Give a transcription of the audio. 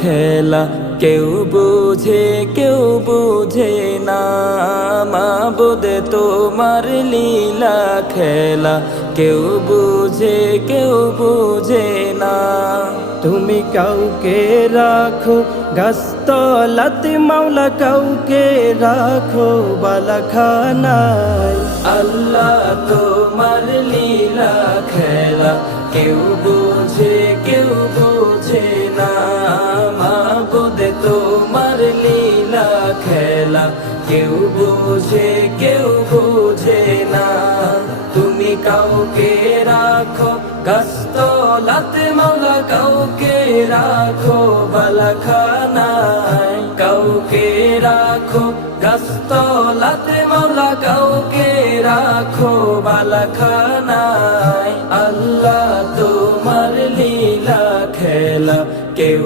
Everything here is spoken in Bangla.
খেলা কেউ বুঝে না। মাবুদ তোমার লীলা খেলা কেউ বুঝে না। তুমি কাউকে রাখো গাছতলাতে মাওলা, কাউকে রাখো বালাখানায়। আল্লাহ তোমার লীলা খেলা কেউ বুঝে না। মাবুদ তোমার লীলা খেলা কেউ বুঝে না। তুমি কাউকে রাখো গাছতলাতে মাওলা, কাউকে রাখো বালাখানায়। কাউকে রাখো গাছতলাতে মাওলা, কাউকে রাখো বালাখানায়। আল্লাহ তোমার লীলা খেলা কেউ